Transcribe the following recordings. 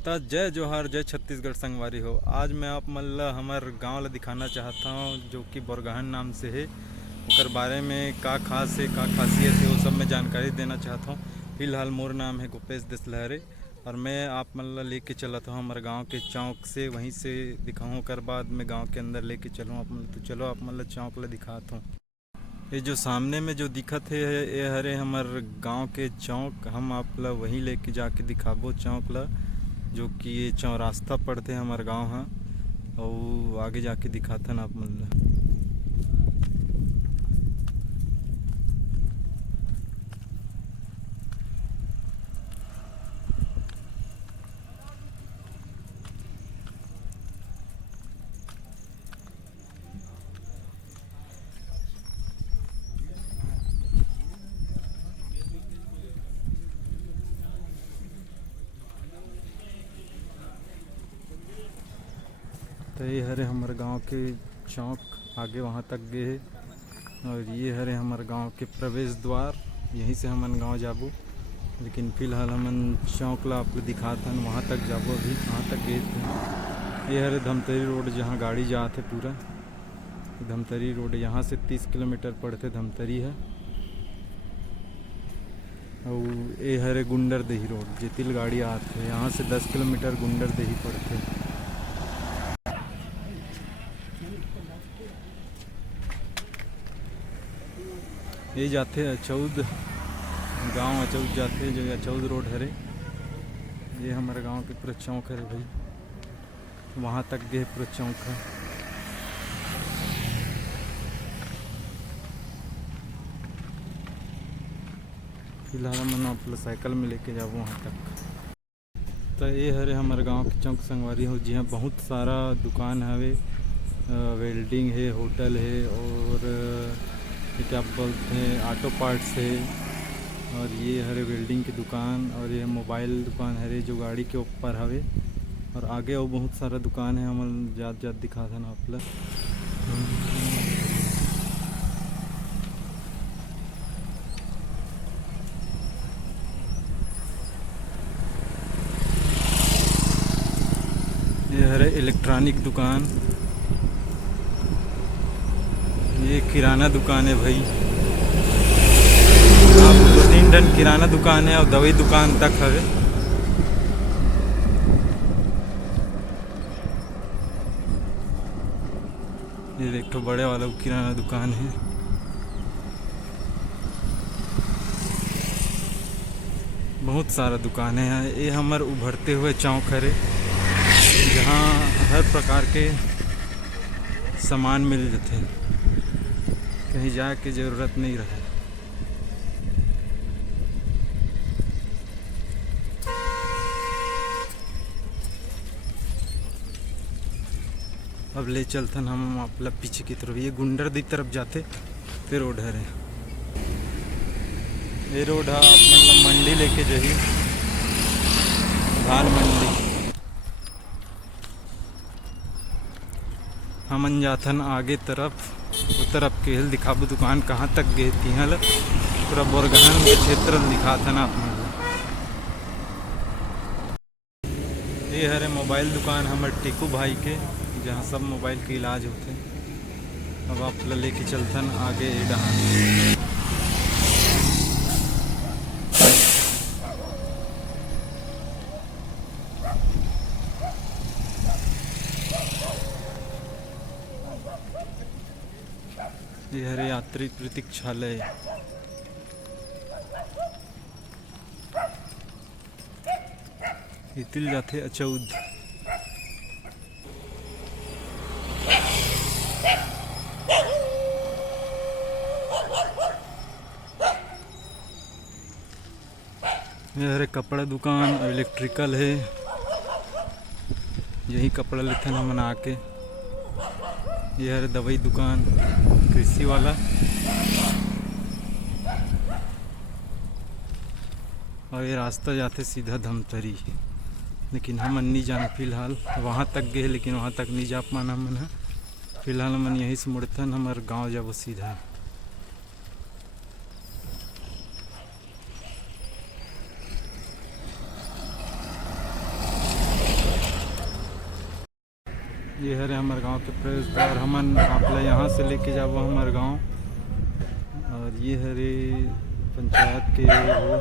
त जय जोहार जय छत्तीसगढ़ संगवारी हो। आज मैं आप मन ला हमार गाँव ला दिखाना चाहता हूँ जो कि बोरगहन नाम से है। उकर बारे में का खास है का खासियत है वो सब मैं जानकारी देना चाहता हूँ। फिलहाल मोर नाम है गोपेश देसलहरे और मैं आप मन ला लेके चला था हमारे गांव के चौक से, वहीं से दिखाऊँ कर बाद मैं गांव के अंदर लेके चलूँ आप मन। तो चलो आप मन ला चौक ला दिखाता हूँ। ये जो सामने में जो दिखत है ये हरे हमार गांव के चौक। हम आप ला वहीं लेके जाके दिखाबो चौक ला, जो कि ये चौरास्ता पड़ते हमारे गांव हाँ, और आगे जाके दिखाथन आप मन ला। तो ये हरे हमारे गांव के चौक, आगे वहाँ तक गए है और ये हरे हमारे गांव के प्रवेश द्वार। यहीं से हमन गांव जाबो, लेकिन फिलहाल हमन चौक ला आपको दिखाथन, वहाँ तक जाबो। अभी वहाँ तक गए थे। ये हरे धमतरी रोड जहाँ गाड़ी जाते पूरा धमतरी रोड, यहाँ से 30 किलोमीटर पड़ते धमतरी है। और ये हरे गुंडर दही रोड जेतिल गाड़ी आते, यहाँ से 10 किलोमीटर गुंडर दही पड़ते। ये जाते अचौद गांव, अचौद जाते जो अचौद रोड हरे। ये हमारे गांव के पूरा चौक है भाई, वहाँ तक गए पूरा चौक है। फिलहाल मैंने अपना साइकिल में लेके जाऊँ वहाँ तक। तो ये हरे हमारे गांव के चौक संगवारी हो जी हाँ, बहुत सारा दुकान हवे, वेल्डिंग है, होटल है और क्या बोलते हैं ऑटो पार्ट्स है। और ये हरे वेल्डिंग की दुकान और ये मोबाइल दुकान हरे जो गाड़ी के ऊपर हवे। और आगे और बहुत सारा दुकान है, हम जात जात दिखा था ना आप लोग। ये हरे इलेक्ट्रॉनिक दुकान, ये किराना दुकान है भाई। आप 2-3 टन किराना दुकान है और दवाई दुकान तक है। ये देखो बड़े वाला किराना दुकान है। बहुत सारा दुकान है। ये हमारे उभरते हुए चौक है जहाँ हर प्रकार के सामान मिल जाते हैं, कहीं जाए की ज़रूरत नहीं रहे। अब ले चलतन हम अपना पीछे की तरफ, ये गुंडर दी तरफ जाते ते रोड है। ये रोड है मतलब मंडी लेके जाइए, धान मंडी। हमन जाथन आगे तरफ, उस तरफ के हिल दिखाबो दुकान कहाँ तक गए थी हल पूरा बोरगहन के क्षेत्र दिखाथन आप मन। ये हरे मोबाइल दुकान हमारे टीकू भाई के, जहाँ सब मोबाइल के इलाज होते। अब आप लेके चलथन आगे डहान। ये हरे यात्री प्रतीक्षालय, इतिल जाते अचौद। ये हरे कपड़ा दुकान और इलेक्ट्रिकल है, यही कपड़ा लेते हम आके। ये हरे दवाई दुकान कृषि वाला, और ये रास्ता जाते सीधा धमतरी, लेकिन हम नहीं जाना फिलहाल। वहाँ तक गए लेकिन वहाँ तक नहीं जा पाना मन। फिलहाल मन यहीं से मुड़तन हमारे गांव जाबो सीधा। ये हरे हमारे गांव के प्रवेश द्वार। हमन आपला यहाँ से लेके जाबो हमारे गांव। और ये हरे पंचायत के वो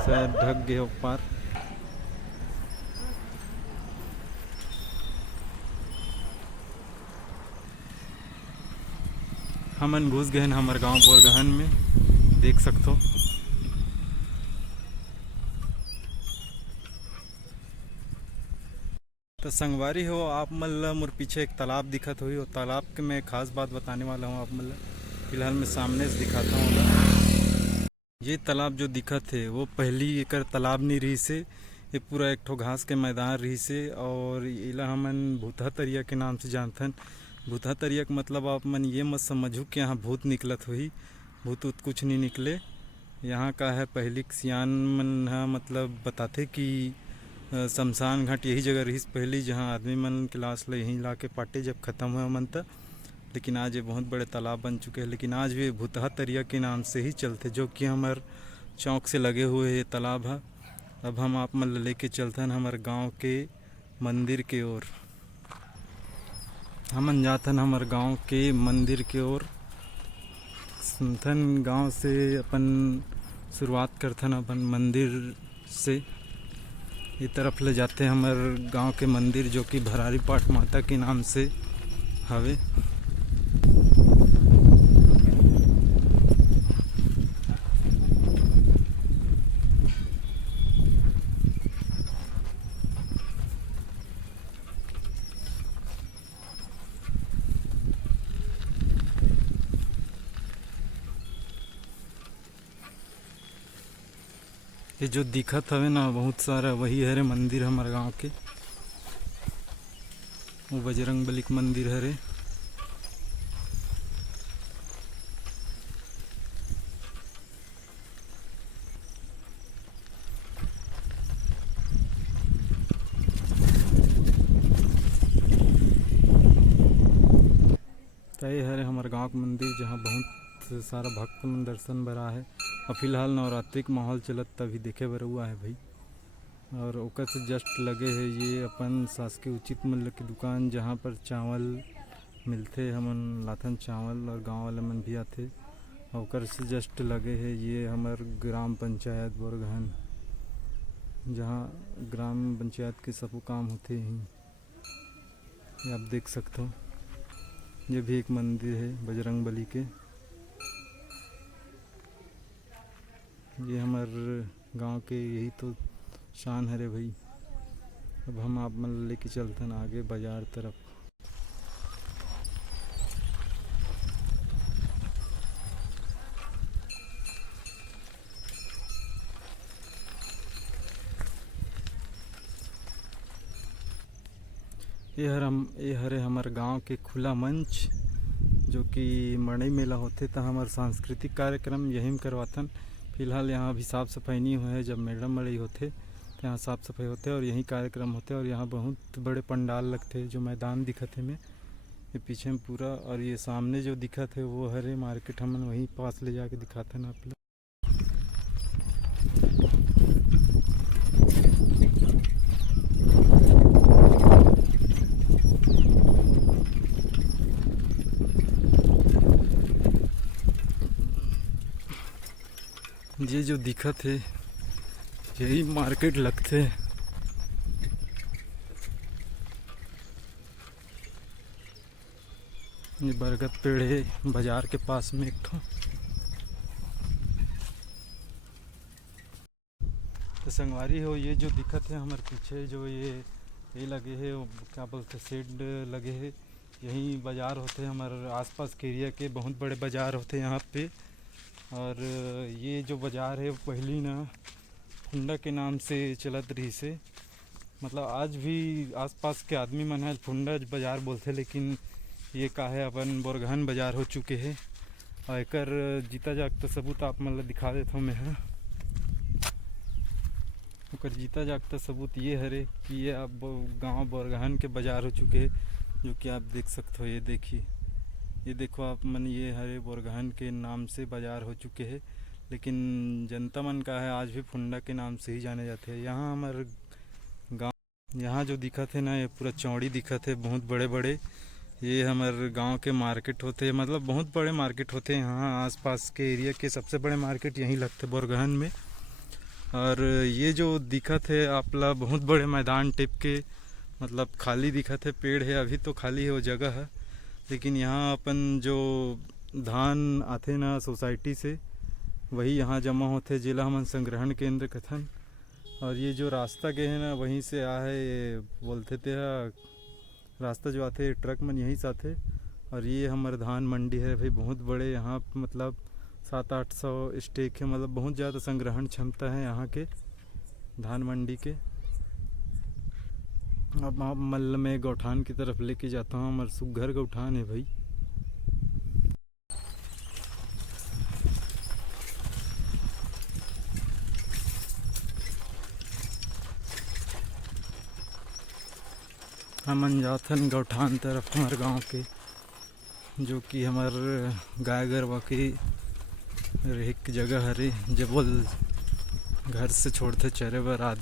शायद ढक गए ऊपर। हमन घुस गए हमारे गांव बोरगहन में, देख सकते हो। तो संगवारी हो आप मतलब मोर पीछे एक तालाब दिखत हुई और तालाब के मैं खास बात बताने वाला हूँ। आप मतलब फिलहाल मैं सामने से दिखाता हूँ। ये तालाब जो दिखत है वो पहली एक तालाब नहीं रही से, ये पूरा एक ठो घास के मैदान रही से। और इला हमन भूतहा तरिया के नाम से जानथन। भूतहा तरिया का मतलब आप मन ये मत समझू कि यहाँ भूत निकलत हुई, भूत उत कुछ नहीं निकले। यहाँ का है पहली सियान मन मतलब बताते कि शमशान घाट यही जगह रही पहली, जहाँ आदमी मन के लाश ला यहीं ला के पाटे जब ख़त्म हुआ मन तक। लेकिन आज ये बहुत बड़े तालाब बन चुके हैं, लेकिन आज भी भूतहा तरिया के नाम से ही चलते, जो कि हमारे चौक से लगे हुए ये तालाब है। अब हम आप मन लेके चलते हैं हमारे गांव के मंदिर के ओर। हमन जाते हैं हमारे गांव के मंदिर के ओर। संथन गांव से अपन शुरुआत करते हैं अपन मंदिर से। ये तरफ ले जाते हैं हमारे गांव के मंदिर, जो कि भरारी पाठ माता के नाम से हवे। ये जो दिखत हवे ना बहुत सारा वही हरे मंदिर हमारे गांव के। वो बजरंगबली के मंदिर हरे। तो ये हरे हमारे गांव का मंदिर, जहाँ बहुत सारा भक्त मन दर्शन बरा है। और फिलहाल नवरात्रि का माहौल चलत तभी देखे बर हुआ है भाई। और ओकर से जस्ट लगे है ये अपन शासकीय उचित मूल्य की दुकान, जहाँ पर चावल मिलते। हमन लाथन चावल और गांव वाले मन भी आते। ओकर से जस्ट लगे है ये हमार ग्राम पंचायत बोरगहन, जहाँ ग्राम पंचायत के सब काम होते हैं। ये आप देख सकते हो। ये भी एक मंदिर है बजरंगबली के। ये हमारे गांव के यही तो शान है रे भाई। अब हम आप मन लेके चलते हैं आगे बाजार तरफ। ये हरे हमारे गांव के खुला मंच, जो कि मड़ई मेला होते तो हमारे सांस्कृतिक कार्यक्रम यहीं करवाथन। फिलहाल यहाँ अभी साफ़ सफाई नहीं हुआ है। जब मैडम मड़ई होते तो यहाँ साफ़ सफाई होते और यहीं कार्यक्रम होते। और यहाँ बहुत बड़े पंडाल लगते, जो मैदान दिखत है में ये पीछे में पूरा। और ये सामने जो दिखत है वो हरे मार्केट, हमन वहीं पास ले जाके दिखाते हैं आप लोग। ये जो दिखत है यही मार्केट लगते है। ये बरगद पेड़ है बाजार के पास में एक ठो। तो संगवारी हो, ये जो दिखत है हमारे पीछे जो ये लगे है, वो क्या बोलते शेड लगे है। यहीं बाजार होते हैं हमारे आसपास के एरिया के, बहुत बड़े बाजार होते हैं यहाँ पे। और ये जो बाज़ार है वो पहली ना फुंडा के नाम से चलत रही से। मतलब आज भी आसपास के आदमी मन है फुंडा बाज़ार बोलते, लेकिन ये का है अपन बोरगहन बाज़ार हो चुके हैं। और एकर जीता जागता सबूत आप मतलब दिखा देता हूँ मैं। ओकर जीता जागता सबूत ये हरे कि ये अब गांव बोरगहन के बाज़ार हो चुके हैं, जो कि आप देख सकते हो। ये देखिए, ये देखो आप मन, ये हरे बोरगहन के नाम से बाज़ार हो चुके हैं। लेकिन जनता मन का है आज भी फुंडा के नाम से ही जाने जाते हैं। यहाँ हमारे गाँव यहाँ जो दिखत है ना, ये पूरा चौड़ी दिखत है, बहुत बड़े बड़े। ये हमारे गांव के मार्केट होते हैं, मतलब बहुत बड़े मार्केट होते हैं यहाँ आसपास के एरिया के। सबसे बड़े मार्केट यहीं लगते बोरगहन में। और ये जो दिखत है आपला बहुत बड़े मैदान टाइप के, मतलब खाली दिखत है, पेड़ है अभी तो खाली है वो जगह है। लेकिन यहाँ अपन जो धान आते ना सोसाइटी से, वही यहाँ जमा होते, जिला हमन संग्रहण केंद्र कथन। और ये जो रास्ता गए है ना, वहीं से आ है, ये बोलते थे रास्ता जो आते ट्रक में यहीं से आते। और ये हमारे धान मंडी है भाई, बहुत बड़े यहाँ, मतलब 700-800 स्टेक है, मतलब बहुत ज़्यादा संग्रहण क्षमता है यहाँ के धान मंडी के। अब मल्ल में गौठान की तरफ लेके जाता हूँ। हमारे सुघर गौठान है भाई। हम जाथन गौठान तरफ हमारे गांव के, जो कि हमारे गाय गरवा की एक जगह हरे, जब बोल घर से छोड़ते चरे बर आद।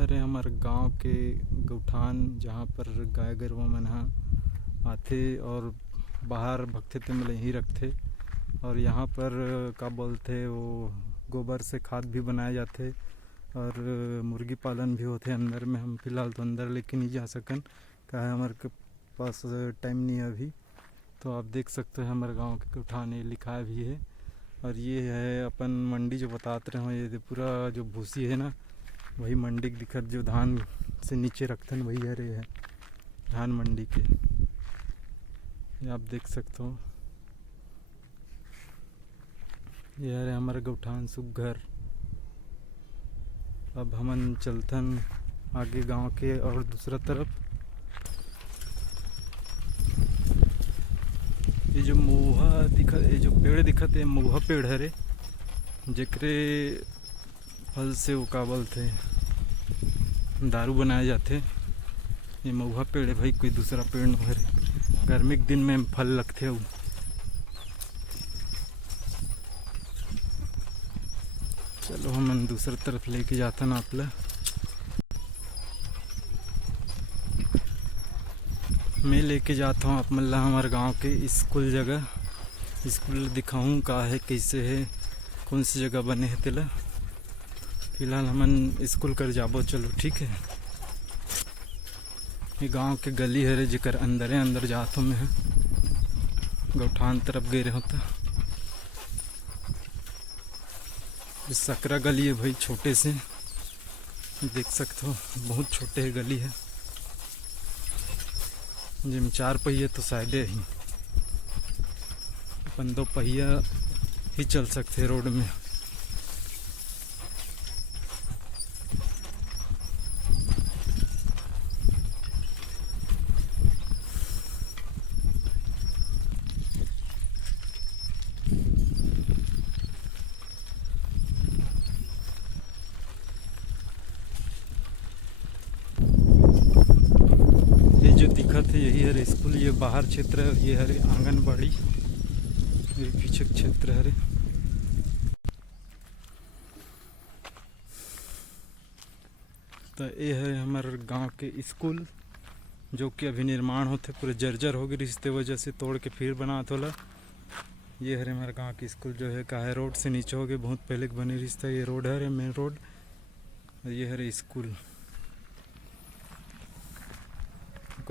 अरे हमारे गांव के गौठान, जहाँ पर गाय गरवा मन आते और बाहर भगते थे, मतलब यहीं रखते। और यहाँ पर क्या बोलते, वो गोबर से खाद भी बनाए जाते और मुर्गी पालन भी होते अंदर में। हम फिलहाल तो अंदर लेके नहीं जा सकन, क्या है हमारे पास टाइम नहीं है अभी। तो आप देख सकते हैं हमारे गांव के गौठान, ये लिखा भी है। और ये है अपन मंडी जो बताते रहे, ये पूरा जो भूसी है ना, वही मंडी की दिक्कत, जो धान से नीचे रखते हैं वही हरे है धान मंडी के। ये आप देख सकते हो, ये हरे हमारे गौठान सुघर। अब हमन चलतन आगे गांव के और दूसरा तरफ। ये जो महुआ दिखत, ये जो पेड़ दिखत है, महुआ पेड़ हरे, जेकरे फल से वो का बोलते दारू बनाए जाते। ये महुआ पेड़ है भाई, कोई दूसरा पेड़ न है। गर्मी के दिन में फल लगते हो। चलो हम दूसरी तरफ लेके जाता ना आपला। मैं लेके जाता हूँ आप मल्ला हमारे गांव के स्कूल जगह। स्कूल दिखाऊँ का है, कैसे है, कौन सी जगह बने है तेला। फिलहाल हमन स्कूल कर जाबो, चलो ठीक है। ये गांव के गली है जेकर अंदर जात हूँ मैं, गौठान तरफ गए रहो। तो सकरा गली है भाई, छोटे से देख सकते हो, बहुत छोटे गली है, जिनमें 4 पहिए तो शायद ही, अपन 2 पहिया ही चल सकते रोड में। जो दिखत है यही है स्कूल, ये बाहर क्षेत्र है, ये है आंगनबाड़ी, ये पीछे क्षेत्र है। तो ये है हमारे गांव के स्कूल, जो कि अभी निर्माण होते, पूरे जर्जर हो गए, इसके वजह से तोड़ के फिर बना थोड़ा। ये है हमारे गांव की स्कूल, जो है काहे रोड से नीचे हो गए, बहुत पहले बने रिश्ता। ये रोड है मेन रोड, और ये है स्कूल।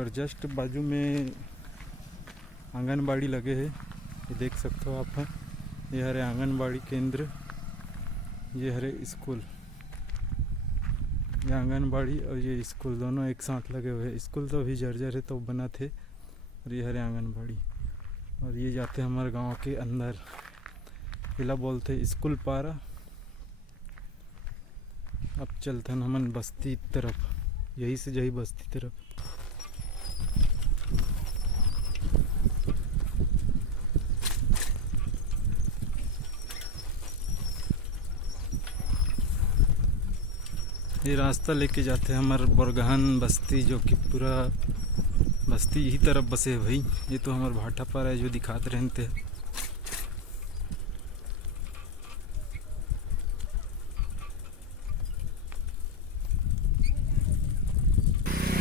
जस्ट बाजू में आंगनबाड़ी लगे है, ये देख सकते हो आप। ये हरे आंगनबाड़ी केंद्र, ये हरे स्कूल। ये आंगनबाड़ी और ये स्कूल दोनों एक साथ लगे हुए हैं। स्कूल तो अभी जर्जर है तो बना थे, और ये हरे आंगनबाड़ी। और ये जाते हैं हमारे गांव के अंदर, पहला बोलते स्कूल पारा। अब चलते हैं हमन बस्ती तरफ, यही से जही बस्ती तरफ। ये रास्ता लेके जाते हैं हमार बोरगहन बस्ती, जो कि पूरा बस्ती यही तरफ बसे है भाई। ये तो हमार भाटा पर है जो दिखाते रहते हैं।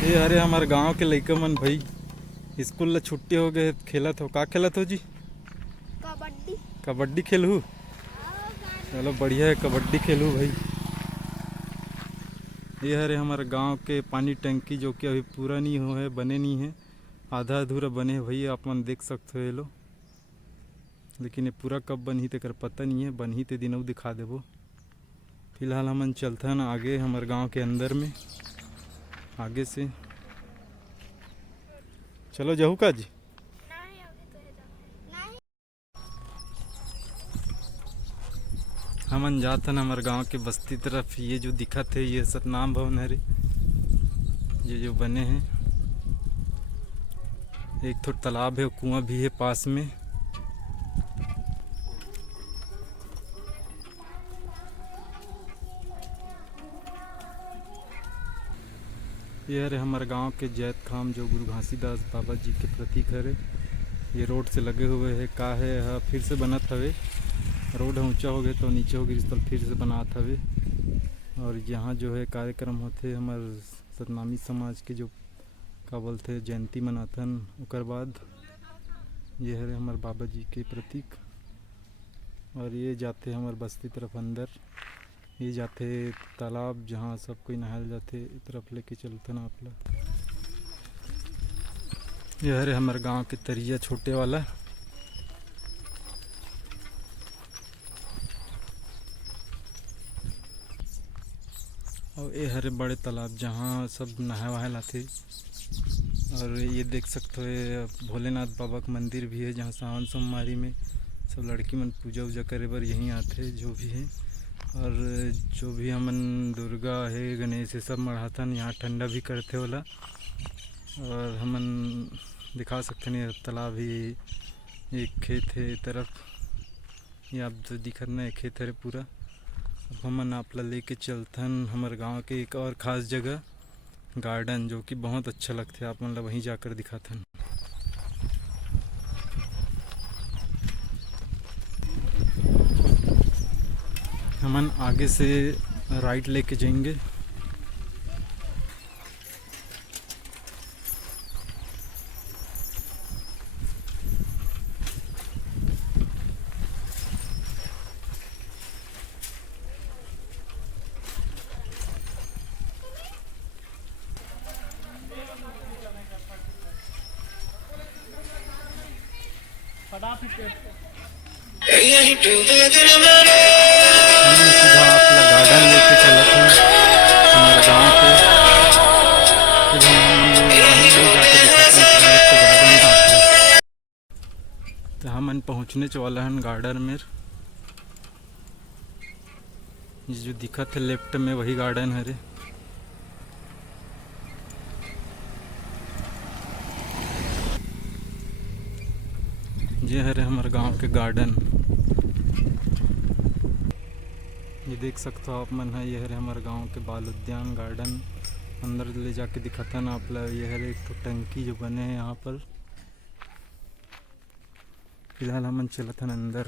ये अरे हमारे गांव के लइका मन भाई स्कूल ला छुट्टी हो गए खेलत हो। का खेलत हो जी? कबड्डी। कबड्डी खेलू? चलो बढ़िया है, कबड्डी खेलू भाई। ये हरे हमारे गांव के पानी टंकी, जो कि अभी पूरा नहीं हो है, बने नहीं है, आधा अधूरा बने है भाई। आप मन देख सकते हो ये लो, लेकिन ये पूरा कब बन ही तेकर पता नहीं है। बन ही ते दिनों दिखा देबो। फिलहाल हमन चलथन आगे हमारे गांव के अंदर में, आगे से चलो जाहू का जी। हमन जाथन हमारे गांव के बस्ती तरफ। ये जो दिखत है ये सतनाम भवन है रे, ये जो बने हैं। एक तो तालाब है, कुआं भी है पास में। ये है हमारे गांव के जैत खाम, जो गुरु घासीदास बाबा जी के प्रतीक है। ये रोड से लगे हुए है। का है फिर से बनत हवे। रोड ऊंचा हो गए तो नीचे हो गई, तो फिर से बनात हवे। और यहाँ जो है कार्यक्रम होते हमारे सतनामी समाज के, जो का बोलते जयंती मनाथन। उकर बाद ये है हमारे बाबा जी के प्रतीक। और ये जाते हमारे बस्ती तरफ अंदर। ये जाते तालाब जहाँ सब कोई नहाल जाते, इस तरफ लेके चलते ना आप लोग। ये है हमारे गांव के तरिया छोटे वाला। और ये हरे बड़े तालाब जहाँ सब नहा वहा लाते। और ये देख सकते हो भोलेनाथ बाबा का मंदिर भी है, जहाँ सावन सोमवारी में सब लड़की मन पूजा वूजा करे बर यहीं आते जो भी है। और जो भी हमन दुर्गा है, गणेश है, सब मढ़ाथन। यहाँ ठंडा भी करते होला। और हमन दिखा सकते हैं तालाब ही। एक खेत है तरफ, ये आप जो दिखत ना, एक खेत है पूरा। अब हमन आपला लेके चलथन हमारे गांव के एक और ख़ास जगह, गार्डन, जो कि बहुत अच्छा लगता है। आप मन ला वहीं जाकर दिखाथन। हमन आगे से राइट लेके जाएंगे। हमन सीधा अपना गार्डन लेके चलत हैं हमारे गांव के। फिर हम वहीं ले जाके दिखाते हैं कि गार्डन कहाँ है। तो हमन पहुँचने वाला है गार्डन में। ये जो दिखत है लेफ्ट में, वही गार्डन है रे। ये है हमारे गांव के गार्डन। ये देख सकते हो आप मन है। ये है हमारे गांव के बाल उद्यान गार्डन। अंदर ले जाके दिखाता ना आप लोग। ये है एक तो टंकी जो बने हैं यहाँ पर। फिलहाल हमन चलत हन अंदर।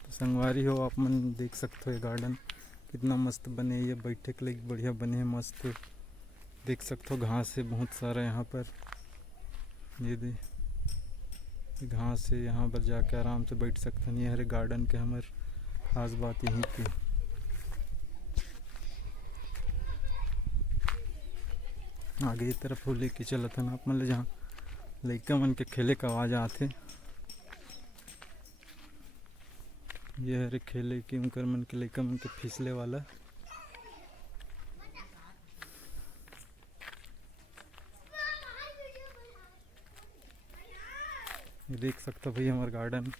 तो संगवारी हो, आप मन देख सकते हो ये गार्डन कितना मस्त बने। ये बैठे के लिए बढ़िया बने हैं, मस्त देख सकते हो। घास है बहुत सारा यहाँ पर। ये घास है, यहाँ पर जाके आराम से बैठ सकते हैं। ये हरे गार्डन के हमारे खास बात यहीं की। आगे इस तरफ लेके चलत हन आप मन ले, जहाँ लइका मन के खेले का आवाज़ आते। ये हरे खेले के उनकर मन के लइका मन के फिसले वाला। ये देख सकते भाई हमारे गार्डन,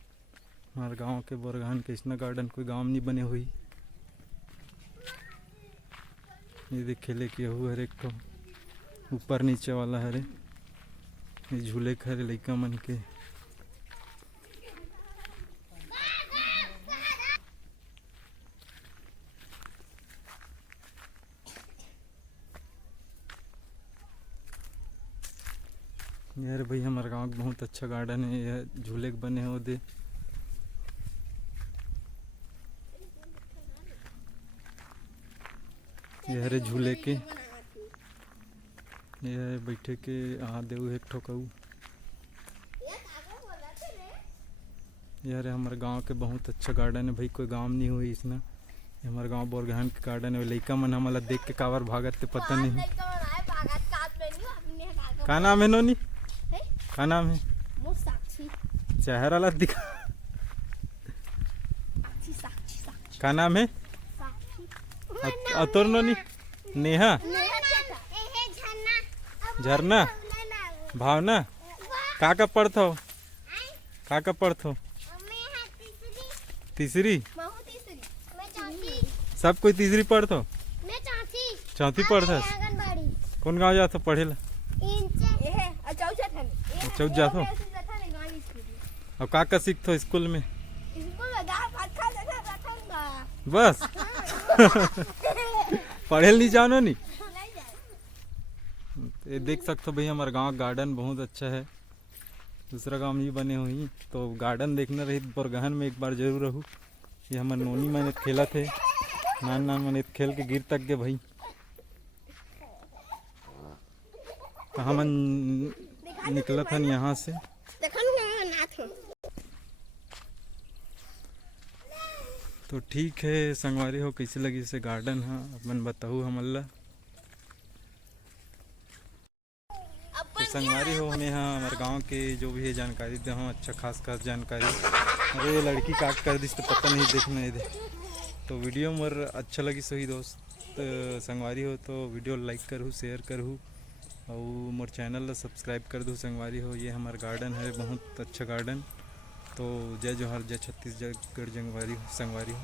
हमारे गांव के बोरगहन के इतना गार्डन कोई गांव में नहीं बने हुई। ये देख खेले के हु हर एक तो ऊपर नीचे वाला हरे। ये झूले के हरे लइका मन के। यार भाई हमारे गांव के बहुत अच्छा गार्डन है, यह झूले के बने हैं उधर। यह रे झूले के, यह बैठे के आ देऊ एक ठोकऊ। यार हमारे गांव के बहुत अच्छा गार्डन है भाई, कोई गांव नहीं हुई इसना। हमारे गांव बोरगहन के गार्डन है। लइका मन हमला देख के कावर भागत ते पता नहीं। का नाम है नोनी? का नाम है? चेहरा ला दिखा। का नाम है? अतुर नोनी? नेहा? झरना? भावना? का पढ़त हो? का पढ़त हो? तीसरी? सब कोई तीसरी पढ़त हो? चौथी पढ़त? कौन गाँव जात हो पढ़े ला? चौथ जात हो? और का सीखत हो स्कूल में? बस पढ़े नहीं जानो नहीं। ये देख सकते हो भाई हमारे गांव गार्डन बहुत अच्छा है। दूसरा गांव में बने हुई तो गार्डन देखना रही बोरगहन में एक बार जरूर रहूँ। ये हमारे नोनी मैंने खेला थे, नान मैंने खेल के गिर तक गए भाई। कहाँ मन निकला था यहाँ से। तो ठीक है संगवारी हो, कैसे लगी इसे गार्डन है अपन बताओ हमला। तो संगवारी हो हमें यहाँ हमारे गांव के जो भी है जानकारी दे हो, अच्छा खास जानकारी। अरे ये लड़की काट कर दी तो पता नहीं देखना है दे। तो वीडियो मोर अच्छा लगी सही दोस्त संगवारी हो तो वीडियो लाइक करूँ, शेयर करूँ और मोर चैनल ला सब्सक्राइब कर दूँ संगवारी हो। ये हमारा गार्डन है, बहुत अच्छा गार्डन। तो जय जोहार, जय छत्तीसगढ़ संगवारी हो।